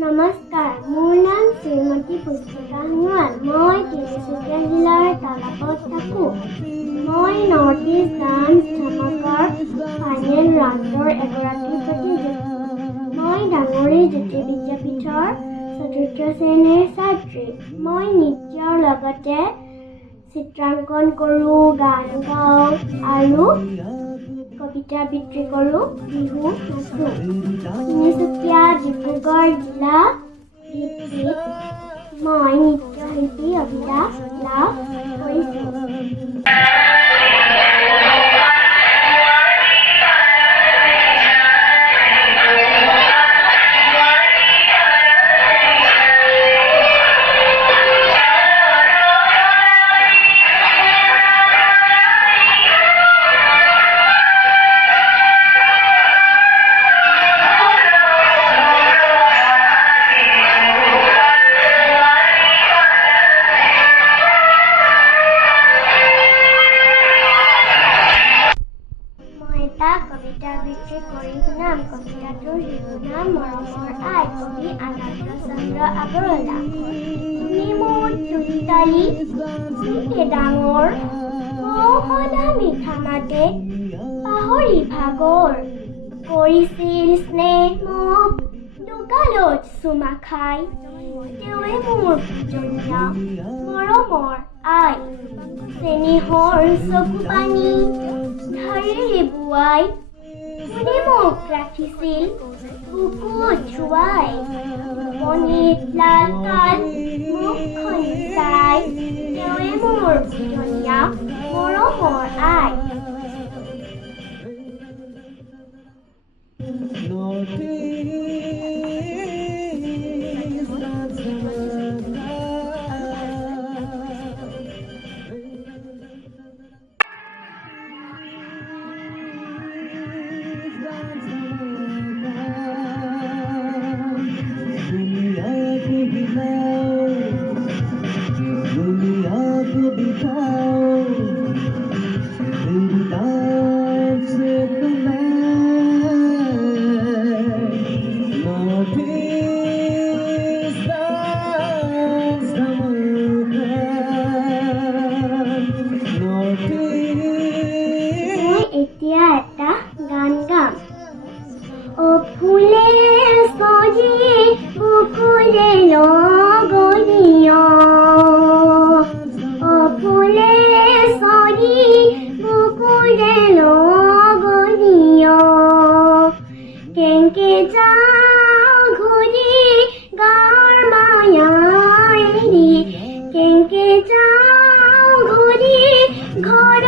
নমস্কাৰ, মোৰ নাম শ্ৰীমতী পুষ্পিকা সোণোৱাল। মই তিনিচুকীয়া জিলাৰ তালাপত থাকোঁ। মই নৰ্থ ইষ্ট ডান্স ধামাকাৰ ফাইনেল ৰাউণ্ডৰ এগৰাকী প্ৰতিযোগী। মই ডাঙৰি জ্যোতি বিদ্যাপীঠৰ চতুৰ্থ শ্ৰেণীৰ ছাত্ৰী। মই নৃত্যৰ লগতে চিত্ৰাংকন কৰোঁ, গান গাওঁ আৰু কবিতা আবৃত্তি কৰোঁ, বিহু নাচোঁ। তিনিচুকীয়া ডিব্ৰুগড় জিলা ভিত্তিত মই নৃত্যশিল্পী অভিলাষ লাভ কৰিছোঁ। কবিতা আবৃত্তি কৰি শুনাম। কবিতাটোৰ শিশু নাম মৰমৰ আই, কবি আনন্দ চন্দ্ৰ আগৰৱালা। তুমি মোৰ তুলিতালি তুলিতে ডাঙৰ, সদা মিঠা মাতে পাহৰি ভাগৰ, কৰিছিল স্নেহ মোক দুগালত চুমা খাই, তেওঁৱে মোৰ পূজনীয়া মৰমৰ আই। চেনেহৰ চকু পানী ধাৰেৰে বোৱাই, কোনে মোক ৰাখিছিল বুকুত ধুৱাই, টোপনিত লাল কাল মুখখন চাই, তেওঁৱে মোৰ পূজনীয়া মৰমৰ আই। এতিয়া এটা গান গাম। অ ফুলে সজি বুকুৰে লগনীয়, অ ফুলে সজি বুকুৰে লগনীয়, কেংকে যাওঁ ঘূৰি গাঁৱৰ মায়া এৰি, কেংকে যাওঁ ঘূৰি ঘৰ